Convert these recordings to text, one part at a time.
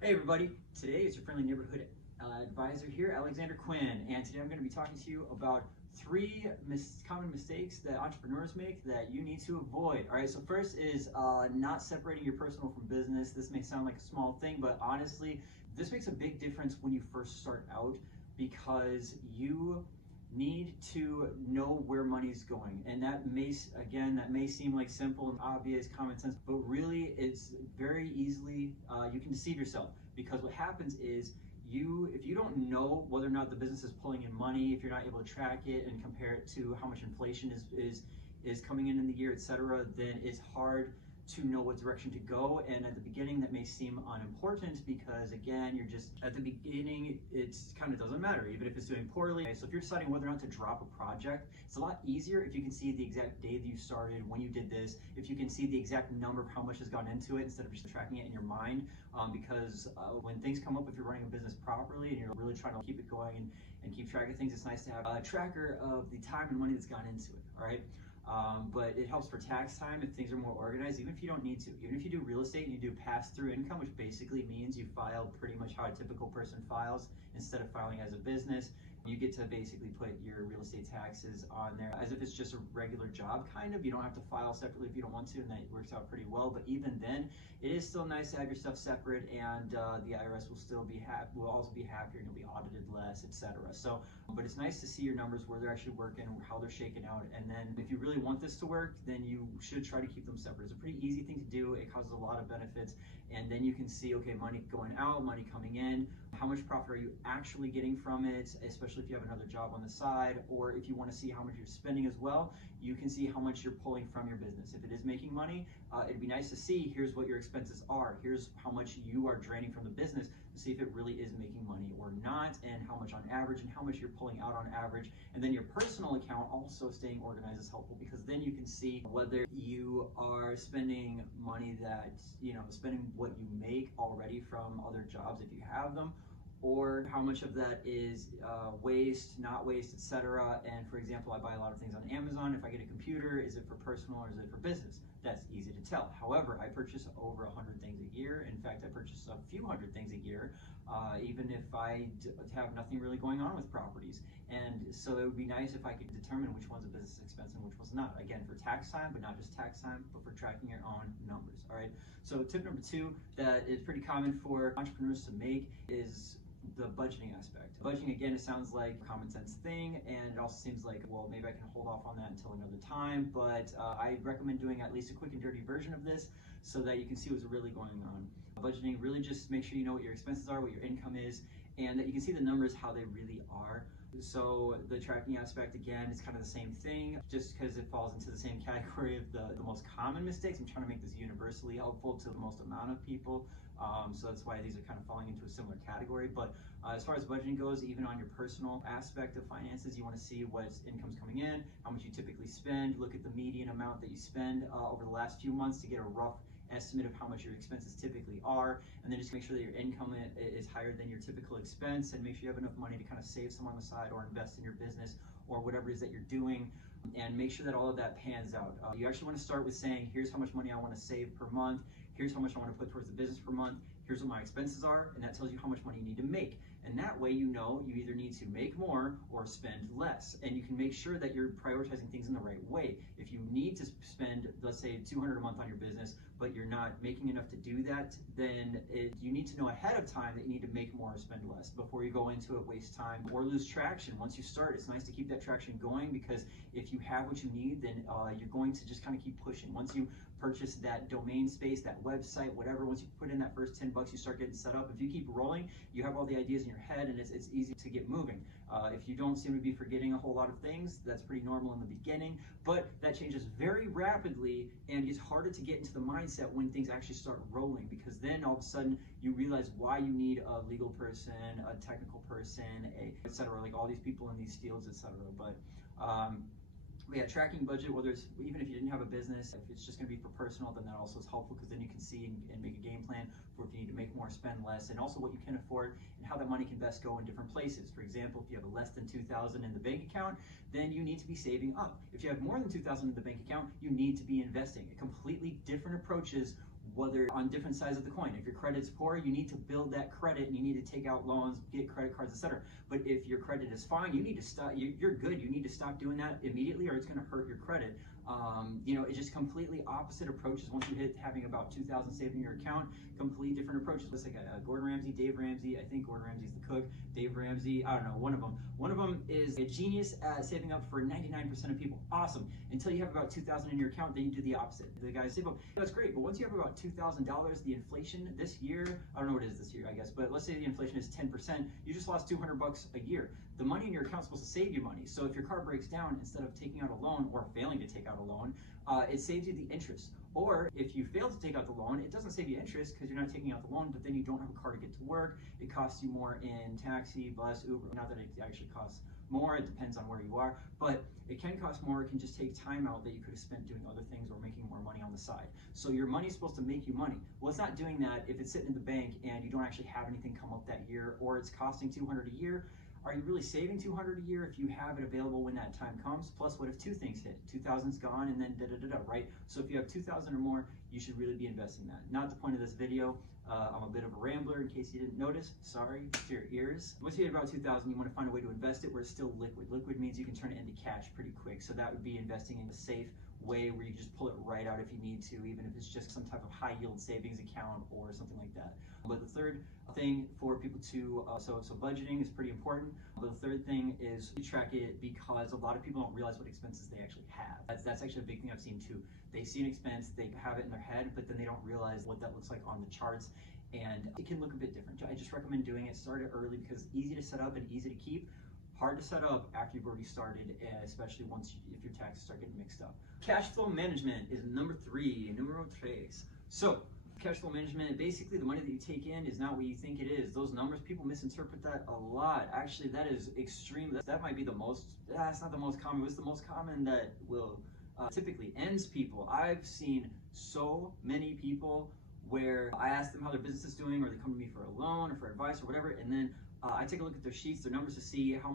Hey everybody, today is your friendly neighborhood advisor here, Alexander Quinn, and today I'm going to be talking to you about three common mistakes that entrepreneurs make that you need to avoid. All right, so first is not separating your personal from business. This may sound like a small thing, but honestly, this makes a big difference when you first start out because you need to know where money's going, and that may seem like simple and obvious common sense, but really it's very easily you can deceive yourself, because what happens is if you don't know whether or not the business is pulling in money, if you're not able to track it and compare it to how much inflation is coming in the year, etc., then it's hard to know what direction to go. And at the beginning that may seem unimportant, because again, you're just at the beginning, it's kind of doesn't matter even if it's doing poorly. So if you're deciding whether or not to drop a project, it's a lot easier if you can see the exact day that you started, when you did this, if you can see the exact number of how much has gone into it instead of just tracking it in your mind. Because when things come up, if you're running a business properly and you're really trying to keep it going and keep track of things, it's nice to have a tracker of the time and money that's gone into it. All right. But it helps for tax time if things are more organized, even if you don't need to. Even if you do real estate and you do pass-through income, which basically means you file pretty much how a typical person files instead of filing as a business, you get to basically put your real estate taxes on there as if it's just a regular job, kind of. You don't have to file separately if you don't want to, and that works out pretty well. But even then, it is still nice to have your stuff separate, and the IRS will also be happier, and you'll be audited less, etc. So, but it's nice to see your numbers, where they're actually working, how they're shaking out, and then if you really want this to work, then you should try to keep them separate. It's a pretty easy thing to do. It causes a lot of benefits, and then you can see, okay, money going out, money coming in, how much profit are you actually getting from it, especially if you have another job on the side, or if you want to see how much you're spending as well, you can see how much you're pulling from your business. If it is making money, it'd be nice to see, here's what your expenses are, here's how much you are draining from the business, to see if it really is making money or not, and how much on average, and how much you're pulling out on average. And then your personal account, also staying organized, is helpful, because then you can see whether you are spending money that, spending what you make already from other jobs if you have them, or how much of that is waste, not waste, etc. And for example, I buy a lot of things on Amazon. If I get a computer, is it for personal or is it for business? That's easy to tell. However, I purchase over 100 things a year. In fact, I purchase a few hundred things a year, even if I have nothing really going on with properties. And so it would be nice if I could determine which one's a business expense and which one's not. Again, for tax time, but not just tax time, but for tracking your own numbers. All right. So tip number two that is pretty common for entrepreneurs to make is the budgeting aspect. Budgeting, again, it sounds like a common sense thing, and it also seems like, well, maybe I can hold off on that until another time, but I recommend doing at least a quick and dirty version of this so that you can see what's really going on. Budgeting, really just make sure you know what your expenses are, what your income is, and that you can see the numbers, how they really are. So the tracking aspect, again, is kind of the same thing, just because it falls into the same category of the most common mistakes. I'm trying to make this universally helpful to the most amount of people. So that's why these are kind of falling into a similar category. But as far as budgeting goes, even on your personal aspect of finances, you want to see what income's coming in, how much you typically spend, look at the median amount that you spend over the last few months to get a rough estimate of how much your expenses typically are, and then just make sure that your income is higher than your typical expense, and make sure you have enough money to kind of save some on the side or invest in your business or whatever it is that you're doing, and make sure that all of that pans out. You actually want to start with saying, here's how much money I want to save per month, here's how much I want to put towards the business per month, here's what my expenses are, and that tells you how much money you need to make. And that way, you know, you either need to make more or spend less, and you can make sure that you're prioritizing things in the right way. If you need to spend, let's say, $200 a month on your business, but you're not making enough to do that, then you need to know ahead of time that you need to make more or spend less before you go into it, waste time, or lose traction. Once you start, it's nice to keep that traction going, because if you have what you need, then you're going to just kind of keep pushing. Once you purchase that domain space, that website, whatever, once you put in that first 10 bucks, you start getting set up. If you keep rolling, you have all the ideas in your head, and it's easy to get moving. If you don't seem to be forgetting a whole lot of things, that's pretty normal in the beginning, but that changes very rapidly, and it's harder to get into the mindset when things actually start rolling, because then all of a sudden you realize why you need a legal person, a technical person, etc., like all these people in these fields, etc. But yeah, tracking budget, whether it's, even if you didn't have a business, if it's just going to be for personal, then that also is helpful, because then you can see and make a game plan for if you need to make more, spend less, and also what you can afford and how that money can best go in different places. For example, if you have less than $2,000 in the bank account, then you need to be saving up. If you have more than $2,000 in the bank account, you need to be investing. Completely different approaches whether on different sides of the coin. If your credit's poor, you need to build that credit and you need to take out loans, get credit cards, etc. But if your credit is fine, you need to stop. You're good. You need to stop doing that immediately, or it's going to hurt your credit. It's just completely opposite approaches. Once you hit having about 2,000 saved in your account, completely different approaches. It's like Gordon Ramsay, Dave Ramsey. I think Gordon Ramsay's the cook. Dave Ramsey, I don't know, one of them. One of them is a genius at saving up for 99% of people. Awesome. Until you have about 2,000 in your account, then you do the opposite. The guys save up. That's great, but once you have about $2,000, the inflation this year, I don't know what it is this year, I guess, but let's say the inflation is 10%, you just lost $200 a year. The money in your account is supposed to save you money. So if your car breaks down, instead of taking out a loan or failing to take out a loan, it saves you the interest. Or if you fail to take out the loan, it doesn't save you interest because you're not taking out the loan, but then you don't have a car to get to work. It costs you more in taxi, bus, Uber. Not that it actually costs more, it depends on where you are, but it can cost more. It can just take time out that you could have spent doing other things or making more money on the side. So your money is supposed to make you money. Well, it's not doing that if it's sitting in the bank and you don't actually have anything come up that year, or it's costing $200 a year. Are you really saving $200 a year if you have it available when that time comes? Plus, what if two things hit? 2,000's gone and then da-da-da-da, right? So if you have 2,000 or more, you should really be investing that. Not the point of this video. I'm a bit of a rambler in case you didn't notice. Sorry to your ears. Once you hit about 2,000, you want to find a way to invest it where it's still liquid. Liquid means you can turn it into cash pretty quick. So that would be investing in a safe way where you just pull it right out if you need to, even if it's just some type of high yield savings account or something like that. But the third thing for people to, so budgeting is pretty important. But the third thing is to track it, because a lot of people don't realize what expenses they actually have. That's actually a big thing I've seen too. They see an expense, they have it in their head, but then they don't realize what that looks like on the charts. And it can look a bit different. I just recommend doing it, start it early, because it's easy to set up and easy to keep. Hard to set up after you've already started, especially if your taxes start getting mixed up. Cash flow management is number 3, numero tres. So cash flow management, basically the money that you take in is not what you think it is. Those numbers, people misinterpret that a lot. Actually, that is extreme. That might be the most, that's not the most common, it's the most common that will typically ends people. I've seen so many people where I ask them how their business is doing, or they come to me for a loan or for advice or whatever, and then I take a look at their sheets, their numbers, to see how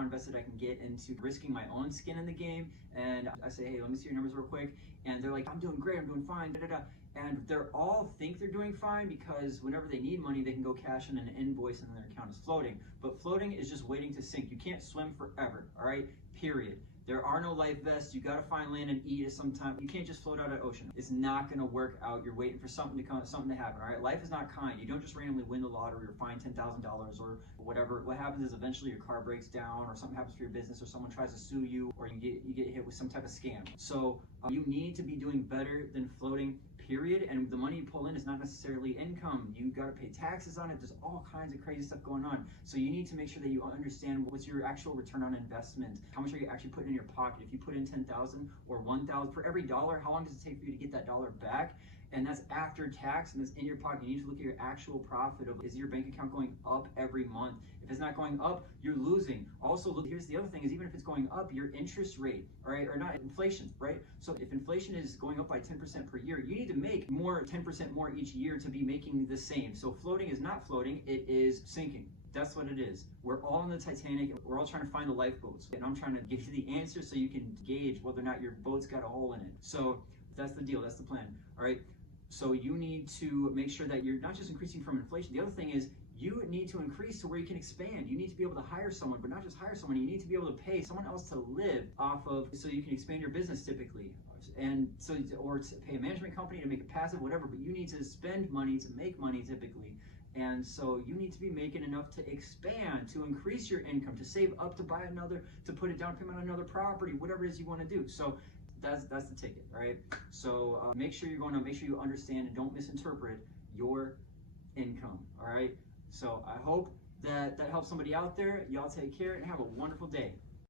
invested I can get into risking my own skin in the game. And I say, hey, let me see your numbers real quick. And they're like, I'm doing great, I'm doing fine, da da da. And they're all think they're doing fine because whenever they need money, they can go cash in an invoice and their account is floating. But floating is just waiting to sink. You can't swim forever, all right? Period. There are no life vests. You gotta find land and eat at some time. You can't just float out of the ocean. It's not gonna work out. You're waiting for something to happen. All right. Life is not kind. You don't just randomly win the lottery or find $10,000 or whatever. What happens is eventually your car breaks down, or something happens for your business, or someone tries to sue you, or you get hit with some type of scam. So you need to be doing better than floating. Period. And the money you pull in is not necessarily income. You got to pay taxes on it. There's all kinds of crazy stuff going on. So you need to make sure that you understand what's your actual return on investment. How much are you actually putting in your pocket? If you put in 10,000 or 1,000 for every dollar, how long does it take for you to get that dollar back? And that's after tax, and that's in your pocket. You need to look at your actual profit of, is your bank account going up every month? If it's not going up, you're losing. Also, look, here's the other thing, is even if it's going up, your interest rate, all right, or not inflation, right? So if inflation is going up by 10% per year, you need to make more, 10% more each year to be making the same. So floating is not floating, it is sinking. That's what it is. We're all in the Titanic. We're all trying to find the lifeboats. And I'm trying to give you the answer so you can gauge whether or not your boat's got a hole in it. So that's the deal, that's the plan, all right? So you need to make sure that you're not just increasing from inflation. The other thing is, you need to increase to where you can expand. You need to be able to hire someone, but not just hire someone. You need to be able to pay someone else to live off of, so you can expand your business typically. And so, or to pay a management company to make it passive, whatever, but you need to spend money to make money typically. And so you need to be making enough to expand, to increase your income, to save up, to buy another, to put a down payment on another property, whatever it is you want to do. So that's the ticket, right? So make sure you understand and don't misinterpret your income, all right? So I hope that helps somebody out there. Y'all take care and have a wonderful day.